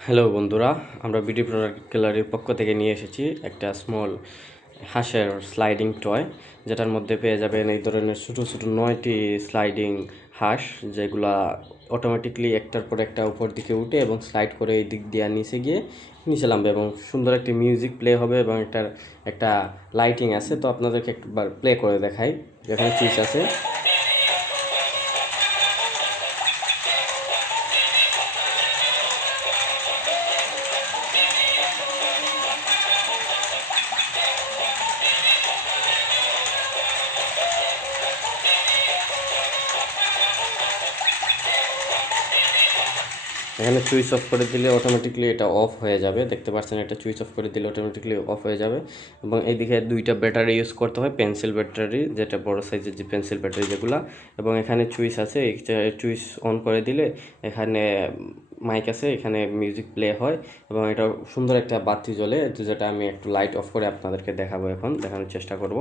Hello বন্ধুরা, আমরা BD product গ্যালারির পক্ষ থেকে নিয়ে এসেছি একটা স্মল হাঁসের স্লাইডিং টয়, যেটার মধ্যে পেয়ে যাবেন এই ধরনের ছোটো ছোটো 9টি স্লাইডিং হাঁস, যেগুলা অটোমেটিকলি একটার পর একটা উপর দিকে উঠে এবং স্লাইড করে এই দিক দিয়ে নিচে গিয়ে নিচে নামবে এবং সুন্দর একটি মিউজিক প্লে হবে এবং একটা লাইটিং আছে। তো আপনাদেরকে একবার প্লে করে দেখাই। যেখানে সুইচ আছে, এখানে সুইচ অফ করে দিলে অটোমেটিকলি এটা অফ হয়ে যাবে। দেখতে পাচ্ছেন, এটা সুইচ অফ করে দিলে অটোমেটিকলি অফ হয়ে যাবে। এবং এইদিকে দুইটা ব্যাটারি ইউজ করতে হয়, পেন্সিল ব্যাটারি, যেটা বড় সাইজের যে পেন্সিল ব্যাটারি যেগুলা। এবং এখানে সুইচ আছে, এই সুইচ অন করে দিলে এখানে মাইক আছে, এখানে মিউজিক প্লে হয় এবং এটা সুন্দর একটা বাতি জ্বলে, যেটা আমি একটু লাইট অফ করে আপনাদেরকে দেখাবো, এখন দেখানোর চেষ্টা করব।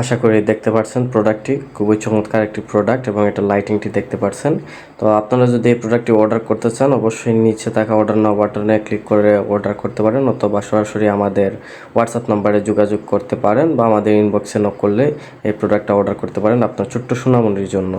আশা করি দেখতে পাচ্ছেন প্রোডাক্টটি খুবই চমৎকার একটি প্রোডাক্ট এবং এটা লাইটিংটি দেখতে পাচ্ছেন। তো আপনারা যদি এই প্রোডাক্টটি অর্ডার করতে চান, অবশ্যই নিচে থাকা অর্ডার নাও বাটনে ক্লিক করে অর্ডার করতে পারেন, অথবা সরাসরি আমাদের হোয়াটসঅ্যাপ নাম্বারে যোগাযোগ করতে পারেন বা আমাদের ইনবক্সে নক করলে এই প্রোডাক্টটা অর্ডার করতে পারেন আপনার ছোট্ট সোনামণির জন্য।